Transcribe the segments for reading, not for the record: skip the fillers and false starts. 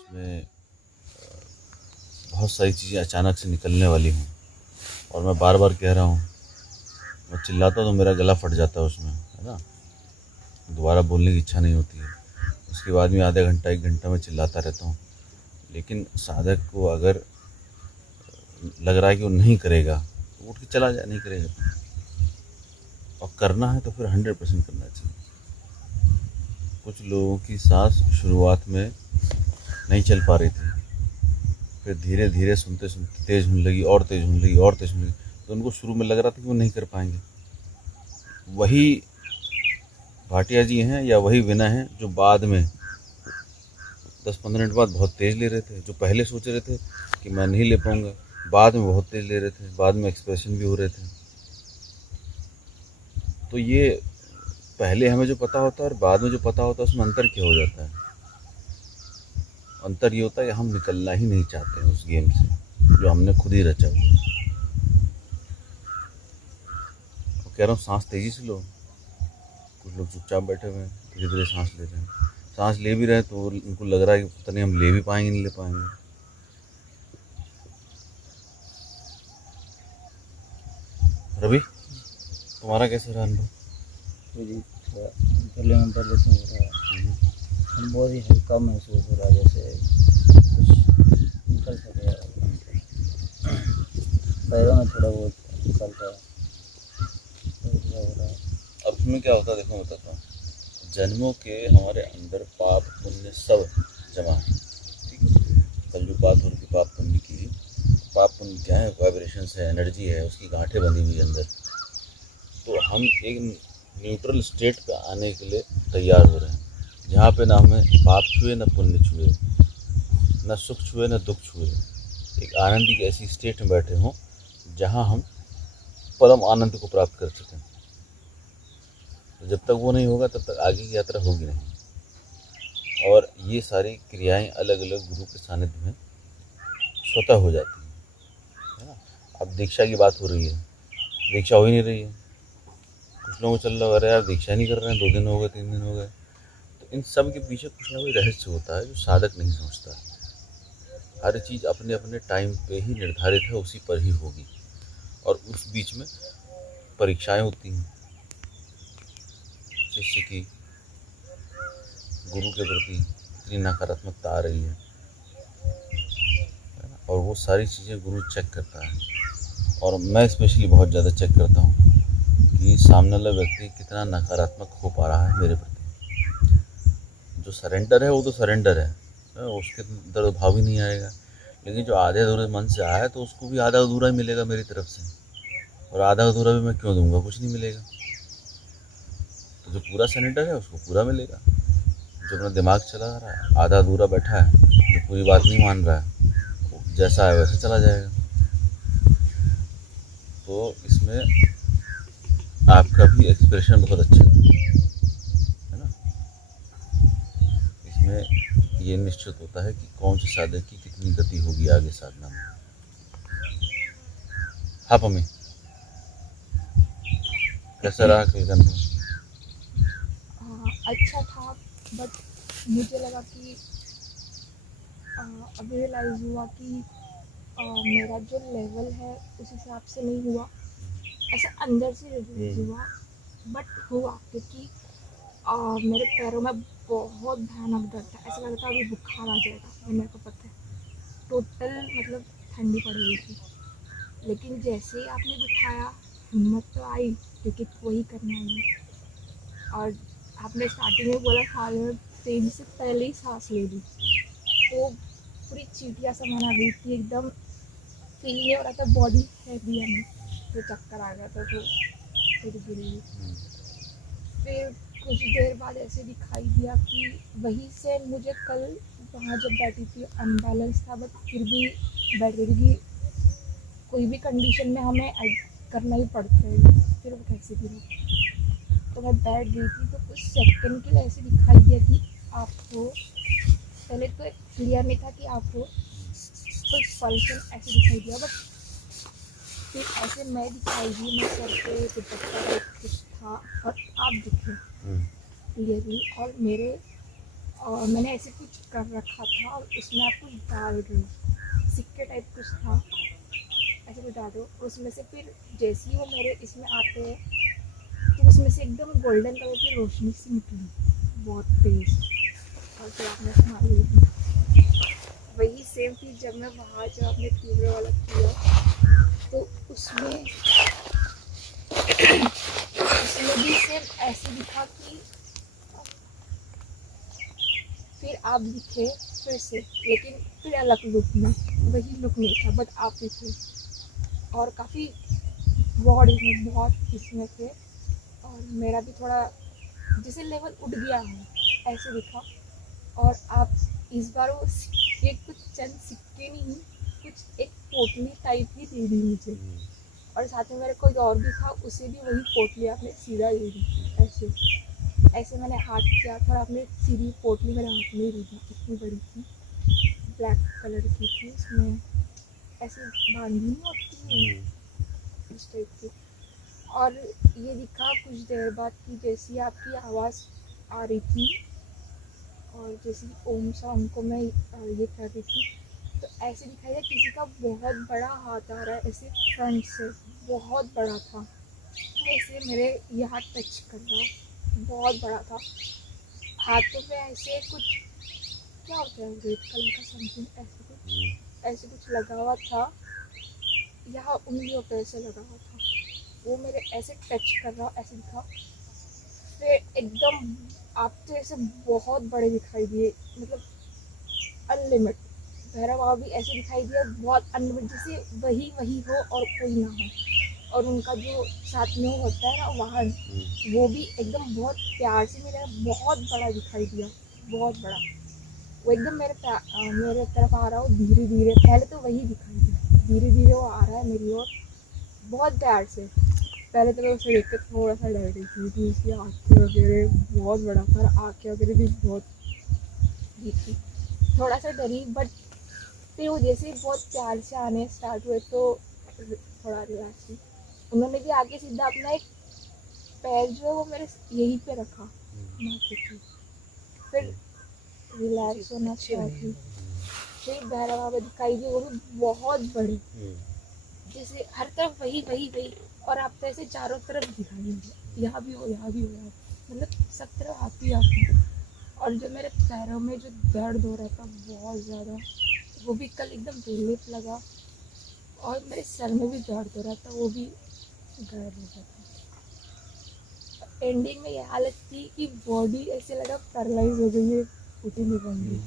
इसमें बहुत सारी चीज़ें अचानक से निकलने वाली हूँ और मैं बार बार कह रहा हूँ, मैं चिल्लाता तो मेरा गला फट जाता है उसमें, है ना। दोबारा बोलने की इच्छा नहीं होती है। उसके बाद में आधा घंटा 1 घंटा मैं चिल्लाता रहता हूँ। लेकिन साधक को अगर लग रहा है कि वो नहीं करेगा तो उठ के चला जाए, नहीं करेगा तो। और करना है तो फिर 100% करना चाहिए। कुछ लोगों की सांस शुरुआत में नहीं चल पा रही थी, फिर धीरे धीरे सुनते सुनते तेज़ होने लगी और तेज़ होने लगी और तेज़ होने लगी। तो उनको शुरू में लग रहा था कि वो नहीं कर पाएंगे। वही भाटिया जी हैं या वही विनय हैं जो बाद में 10-15 मिनट बाद बहुत तेज़ ले रहे थे। जो पहले सोच रहे थे कि मैं नहीं ले पाऊंगा, बाद में बहुत तेज़ ले रहे थे, बाद में एक्सप्रेशन भी हो रहे थे। तो ये पहले हमें जो पता होता है और बाद में जो पता होता है उसमें अंतर क्या हो जाता है? अंतर ये होता है कि हम निकलना ही नहीं चाहते हैं उस गेम से जो हमने खुद ही रचा हुआ है। और कह रहा हूँ सांस तेज़ी से लो। कुछ लोग चुपचाप बैठे हुए हैं, धीरे धीरे सांस ले रहे हैं। सांस ले भी रहे हैं तो उनको लग रहा है कि पता नहीं हम ले भी पाएंगे नहीं ले पाएंगे। रवि, तुम्हारा कैसा रहा अनुभव? मुझे थोड़ा पहले से हो रहा है, हम बहुत ही हल्का महसूस हो रहा है, जैसे कुछ निकल सके। पैरों में थोड़ा बहुत निकल रहा है, हो रहा है। अब इसमें क्या होता है देखो, मैं बताता हूँ। जन्मों के हमारे अंदर पाप पुण्य सब जमा है, ठीक है। कल जो बात हो रही थी पाप पुण्य की, पाप पुण्य क्या है? वाइब्रेशंस है, एनर्जी है, उसकी गांठें बंधी हुई है अंदर। तो हम एक न्यूट्रल स्टेट पे आने के लिए तैयार हो रहे हैं, जहाँ पे ना हमें पाप छुए ना पुण्य छुए, ना सुख छुए ना दुख छुए। एक आनंद की ऐसी स्टेट में बैठे हों जहाँ हम परम आनंद को प्राप्त कर सकें। तो जब तक वो नहीं होगा तब तक आगे की यात्रा होगी नहीं। और ये सारी क्रियाएं अलग अलग गुरु के सानिध्य में स्वतः हो जाती है ना। अब दीक्षा की बात हो रही है, दीक्षा हो ही नहीं रही है। कुछ लोगों को चल रहा है, अरे यार दीक्षा नहीं कर रहे हैं, 2 दिन हो गए 3 दिन हो गए। तो इन सब के पीछे कुछ ना कोई रहस्य होता है जो साधक नहीं समझता। हर चीज़ अपने अपने टाइम पे ही निर्धारित है, उसी पर ही होगी। और उस बीच में परीक्षाएं होती हैं शिष्य की, गुरु के प्रति इतनी नकारात्मकता आ रही है ना। और वो सारी चीज़ें गुरु चेक करता है। और मैं स्पेशली बहुत ज़्यादा चेक करता हूँ कि सामने वाला व्यक्ति कितना नकारात्मक हो पा रहा है मेरे प्रति। जो सरेंडर है वो तो सरेंडर है, उसके अंदर भाव ही नहीं आएगा। लेकिन जो आधे अधूरे मन से आया है तो उसको भी आधा अधूरा ही मिलेगा मेरी तरफ से। और आधा अधूरा भी मैं क्यों दूंगा, कुछ नहीं मिलेगा। तो जो पूरा सरेंडर है उसको पूरा मिलेगा। जो अपना दिमाग चला रहा है, आधा अधूरा बैठा है, जो पूरी बात नहीं मान रहा है, जैसा है वैसे चला जाएगा। तो इसमें आपका भी एक्सप्रेशन बहुत अच्छा है ना। इसमें ये निश्चित होता है कि कौन से साधक की कितनी गति होगी आगे साधना में। हाँ पम्मी, कैसा रहा कल का अनुभव? अच्छा था, बट मुझे लगा कि अभी रियलाइज़ हुआ कि मेरा जो लेवल है उस हिसाब से नहीं हुआ। ऐसा अंदर से रियलाइज़ हुआ, बट हुआ क्योंकि मेरे पैरों में बहुत भयानक दर्द था। ऐसा लग रहा था अभी बुखार आ जाएगा। और मेरे को पता है टोटल मतलब ठंडी पड़ गई थी। लेकिन जैसे ही आपने बिठाया हिम्मत तो आई, क्योंकि वही करना है। और आपने स्टार्टिंग में बोला खाने में तेजी से पहले ही सांस ले ली, तो पूरी चीटियाँ समान आ गई थी, एकदम फील नहीं हो रहा था बॉडी हैवी है। तो चक्कर आ गया था, तो फिर गिर गई। फिर कुछ देर बाद ऐसे दिखाई दिया कि वहीं से मुझे कल वहाँ जब बैठी थी अनबैलेंस था, बट फिर भी बैठ गई, क्योंकि कोई भी कंडीशन में हमें ऐड करना ही पड़ता है, फिर वो कैसे भी हो। तो मैं बैठ गई थी, तो कुछ सेकंड के लिए ऐसे दिखाई दिया कि आपको, पहले तो क्लियर नहीं था कि आपको कुछ पल्सन ऐसे दिखाई दिया, बट फिर ऐसे मैं दिखाई दी, मैं सर पे दुपट्टा टाइप कुछ था और आप दिखे क्लियरली, और मैंने ऐसे कुछ कर रखा था और उसमें आप कुछ डाल रहे हो, सिक्के टाइप कुछ था, ऐसे कुछ डाल रहे हो उसमें से। फिर जैसे ही वो मेरे इसमें आते हैं तो उसमें से एकदम गोल्डन कलर की रोशनी सी निकली, बहुत तेज, और फिर आपने स्माइल दी। वही सेम चीज़ जब मैं वहाँ जब आपने तीव्र वाला किया तो उसमें भी सेम ऐसे दिखा कि फिर आप दिखे फिर से, लेकिन फिर अलग लुक में, वही लुक नहीं था बट आप दिखे, और काफ़ी बहुत इसमें थे, और मेरा भी थोड़ा जैसे लेवल उठ गया है ऐसे दिखा। और आप इस बार वो सिक्के कुछ चंद सिक्के नहीं, कुछ एक पोटली टाइप ही दे दी मुझे, और साथ में मेरे कोई और भी था उसे भी वही पोटली आपने सीधा दे दी। ऐसे मैंने हाथ किया था और आपने सीधी पोटली मेरे हाथ में दी थी, इतनी बड़ी थी, ब्लैक कलर की थी, उसमें ऐसे बांधी नहीं होती है उस टाइप की। और ये दिखा कुछ देर बाद कि जैसी आपकी आवाज़ आ रही थी और जैसे ओम सॉन्ग को मैं ये कर रही थी, तो ऐसे दिखाई दिया किसी का बहुत बड़ा हाथ आ रहा है, ऐसे फ्रंट से बहुत बड़ा था, ऐसे मेरे ये हाथ टच कर रहा, बहुत बड़ा था। हाथों पे ऐसे कुछ क्या होता है रेड कलर का समथिंग, ऐसे कुछ लगा हुआ था, यहाँ उंगलियों पे ऐसे लगा हुआ था, वो मेरे ऐसे टच कर रहा, ऐसे दिखा। फिर एकदम आप तो ऐसे बहुत बड़े दिखाई दिए, मतलब अनलिमिट। भैरव बाबा भी ऐसे दिखाई दिया बहुत अनलिमिट, जैसे वही हो और कोई ना हो, और उनका जो साथ में होता है ना वाहन, वो भी एकदम बहुत प्यार से बहुत बड़ा दिखाई दिया, बहुत बड़ा। वो एकदम मेरे तरफ आ रहा हो धीरे धीरे, पहले तो वही दिखाई दिया, धीरे धीरे वो आ रहा है मेरी ओर बहुत प्यार से। पहले तो मैं उसे देख कर थोड़ा सा डर रही थी, उसकी आँखें वगैरह बहुत बड़ा था, आँखें वगैरह भी बहुत थी, थोड़ा सा डरी, बट फिर वो जैसे बहुत प्यार से आने स्टार्ट हुए तो थोड़ा रिलैक्स हुई। उन्होंने भी आगे सीधा अपना एक पैर जो है वो मेरे यहीं पे रखा माथे पे, फिर रिलैक्स होना स्टार्ट हुई। फिर भैरव बाबा दिखाई दिए, वो भी बहुत बड़े, जैसे हर तरफ वही, और आप तो ऐसे चारों तरफ दिखाई देंगे, यहाँ भी हो, मतलब सब तरफ आप ही। और जो मेरे पैरों में जो दर्द हो रहा था बहुत ज़्यादा, वो भी कल एकदम रिलीफ लगा, और मेरे सर में भी दर्द हो रहा था, वो भी गायब हो गया था। एंडिंग में ये हालत थी कि बॉडी ऐसे लगा पैरालाइज हो गई है, उठ ही नहीं पाएंगी।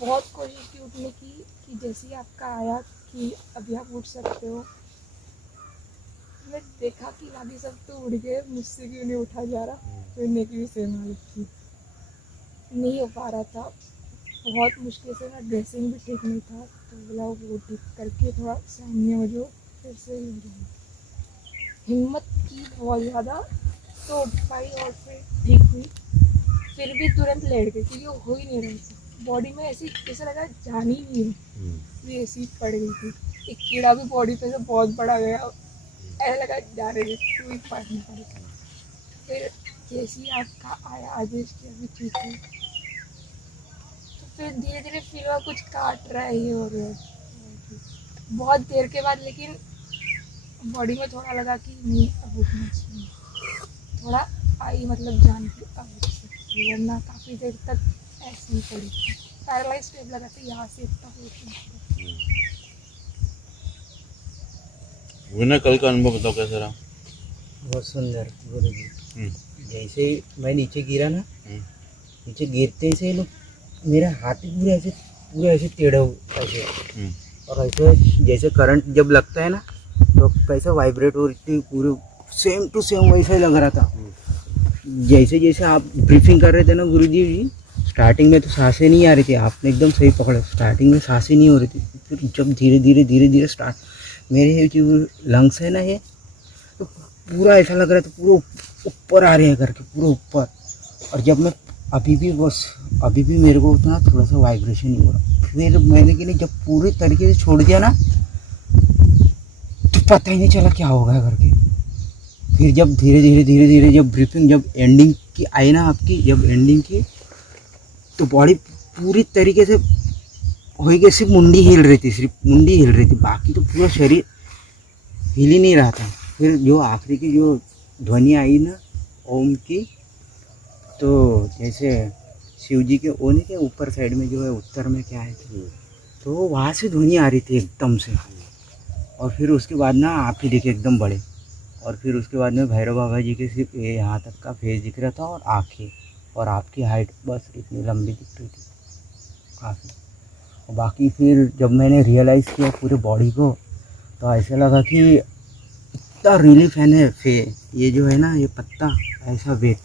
बहुत कोशिश की उठने की, कि जैसे ही आपका आया कि अभी आप उठ सकते हो, मैं देखा कि बाकी सब तो उठ गए, मुझसे क्यों नहीं उठा जा रहा, तो इन्हें की भी सेम हालत थी, नहीं हो पा रहा था। बहुत मुश्किल से, मैं ड्रेसिंग भी ठीक नहीं था, तो बोला वो ठीक करके थोड़ा सामने हो जाओ, फिर से ही हो जाए। हिम्मत की बहुत ज़्यादा, तो उठ पाई और फिर ठीक हुई, फिर भी तुरंत लेट गई क्योंकि वो हो ही नहीं रही थी, बॉडी में ऐसा लगा जान ही नहीं है, फिर ऐसी पड़ गई थी। एक कीड़ा भी बॉडी पे से बहुत बड़ा गया, ऐसा लगा जा रही थी, कोई पड़ नहीं पड़ी। फिर जैसे ही आपका आया आदेश कि अभी ठीक है, तो फिर धीरे धीरे फिर वह कुछ काट रहा है, ये हो रहा है बहुत देर के बाद, लेकिन बॉडी में थोड़ा लगा कि नहीं अब उठना चाहिए, थोड़ा आई मतलब जान की अब उठ सकती, वरना काफ़ी देर तक ऐसे ही पड़ी थी, पैरालाइज टाइप लगा था, यहाँ से इतना विनय, कल का अनुभव बताओ कैसा रहा? बहुत सुंदर गुरु जी। जैसे ही मैं नीचे गिरा ना, नीचे गिरते से लोग मेरा हाथ पूरा ऐसे टेढ़ा ऐसे, और ऐसे जैसे करंट जब लगता है ना तो कैसे वाइब्रेट हो रही थी, पूरे सेम टू सेम वैसा ही लग रहा था। जैसे जैसे आप ब्रीफिंग कर रहे थे ना गुरु जी, स्टार्टिंग में तो सांसें नहीं आ रही थी, आपने एकदम सही पकड़ा, स्टार्टिंग में सांसें नहीं हो रही थी, फिर जब धीरे धीरे स्टार्ट, मेरे जो लंग्स है ना ये तो पूरा ऐसा लग रहा था पूरा ऊपर आ रहे हैं करके, पूरा ऊपर। और जब मैं अभी भी मेरे को उतना थोड़ा सा वाइब्रेशन नहीं हो रहा, फिर मैंने कि नहीं जब पूरे तरीके से छोड़ दिया ना, पता ही नहीं चला क्या हो गया करके। फिर जब धीरे धीरे जब ब्रीफिंग जब एंडिंग की आई ना आपकी, जब एंडिंग की तो बॉडी पूरी तरीके से हो गई, सिर्फ मुंडी हिल रही थी, सिर्फ मुंडी हिल रही थी, बाकी तो पूरा शरीर हिल ही नहीं रहा था। फिर जो आखिरी की जो ध्वनि आई ना ओम की, तो जैसे शिव जी के वो नहीं के ऊपर साइड में जो है उत्तर में क्या है, तो वहाँ से ध्वनि आ रही थी एकदम से। और फिर उसके बाद ना आप ही दिखे एकदम बड़े, और फिर उसके बाद में भैरव बाबा जी के सिर्फ ये यहाँ तक का फेस दिख रहा था और आँखें, और आपकी हाइट बस इतनी लंबी दिख रही थी काफ़ी। और बाकी फिर जब मैंने रियलाइज़ किया पूरे बॉडी को, तो ऐसा लगा कि इतना रिलीफ है ना ये जो है ना ये पत्ता ऐसा वेट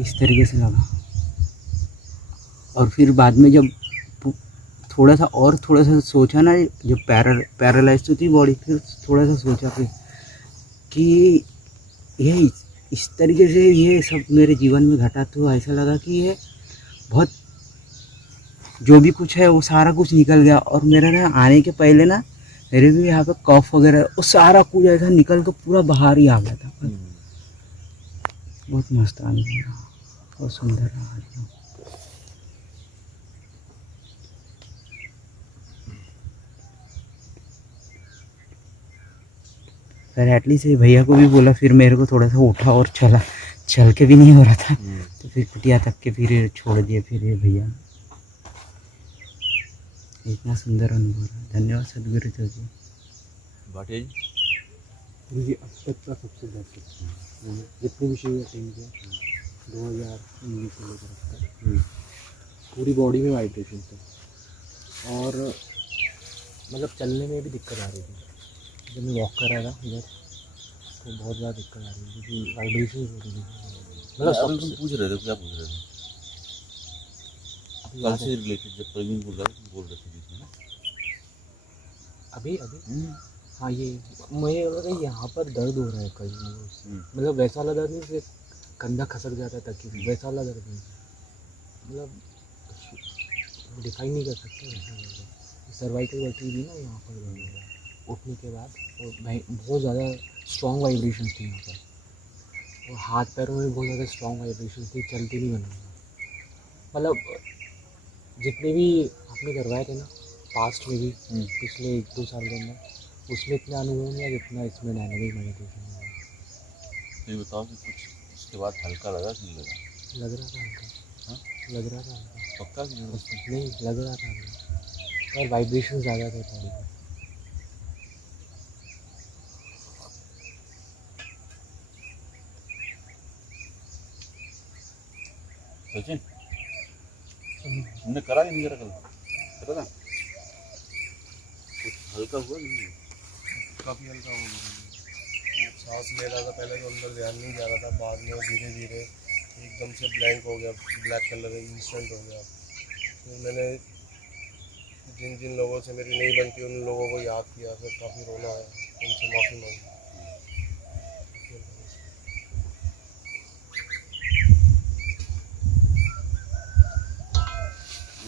इस तरीके से लगा। और फिर बाद में जब थोड़ा सा सोचा ना, जब पैरालाइज तो थी बॉडी, फिर थोड़ा सा सोचा फिर कि ये इस तरीके से ये सब मेरे जीवन में घटा, तो ऐसा लगा कि ये बहुत जो भी कुछ है वो सारा कुछ निकल गया। और मेरा ना आने के पहले ना मेरे भी यहाँ पे कफ वगैरह वो सारा कुछ ऐसा निकल के पूरा बाहर ही आ गया था। बहुत मस्त अनुभव रहा, बहुत सुंदर रहा। फिर एटलीस्ट भैया को भी बोला, फिर मेरे को थोड़ा सा उठा और चल के भी नहीं हो रहा था, तो फिर कुटिया तक के फिर छोड़ दिए फिर ये भैया। इतना सुंदर अनुभव रहा। धन्यवाद सदगुरु जी। भाटिया जी, गुरु जी अब तक का सबसे बेस्ट जितने भी शिव अटेंड किया 2019 से लेकर अब तक, पूरी बॉडी में वाइब्रेशन था, और मतलब चलने में भी दिक्कत आ रही थी। जब मैं वॉक कर रहा था इधर तो बहुत ज़्यादा दिक्कत आ रही थी क्योंकि वाइब्रेशन हो रही थी। मतलब अभी तुम पूछ रहे थे, क्या पूछ रहे थे? कल से रिलेटेड जब प्रवीण बोल रहे थे बीच में ना, अभी हाँ ये मुझे लगा यहाँ पर दर्द हो रहा है कहीं, मतलब वैसा वाला दर्द नहीं जैसे कंधा खसक जाता है तक, वैसा वाला दर्द नहीं, मतलब डिफाइन नहीं कर सकते वैसा दर्द। सर्वाइकल बैठी थी ना यहाँ पर दर्द हो रहा है उठने के बाद, और बहुत ज़्यादा स्ट्रॉन्ग वाइब्रेशन थी यहाँ पर, और हाथ पैरों में बहुत ज़्यादा स्ट्रॉन्ग वाइब्रेशन थी, चलती नहीं बन रही। मतलब जितने भी आपने करवाए थे ना पास्ट में भी पिछले 1-2 साल के अंदर, उसमें इतना अनुभव नहीं है जितना इसमें डायनामिक मेडिटेशन में है। तो ये बताओ कि कुछ उसके बाद हल्का लगा कि नहीं लगा? लग रहा था हल्का। हाँ लग रहा था हल्का। पक्का कि नहीं लग रहा था हल्का, और वाइब्रेशन ज़्यादा थे बॉडी पर। सचिन, तुमने करा कि नहीं करा? कल करा था? कुछ हल्का हुआ कि नहीं? काफ़ी हल्का हो गया। सांस ले रहा था पहले तो अंदर ध्यान नहीं जा रहा था, बाद में धीरे धीरे एकदम से ब्लैंक हो गया, ब्लैक कलर इंस्टेंट हो गया। फिर मैंने जिन जिन लोगों से मेरी नहीं बनती उन लोगों को याद किया, फिर काफ़ी रोना आया, उनसे माफ़ी मांगी।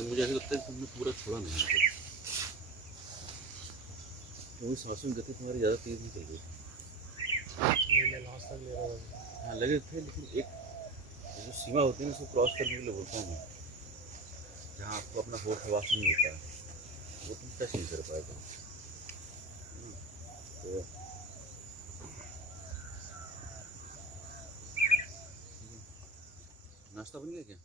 मुझे ऐसा लगता है कि तुमने पूरा छोड़ा नहीं, क्योंकि सांसों की गति तुम्हारी ज़्यादा तेज़ नहीं चल रही थी। मैं लास्ट तक ले रहा था। हाँ लगे थे, लेकिन एक जो सीमा होती है ना उसको क्रॉस करने के लिए बोलता हूँ मैं, जहाँ आपको अपना होश हवास नहीं होता है, वो तुम टच नहीं कर पाए। तो नाश्ता बन गया क्या?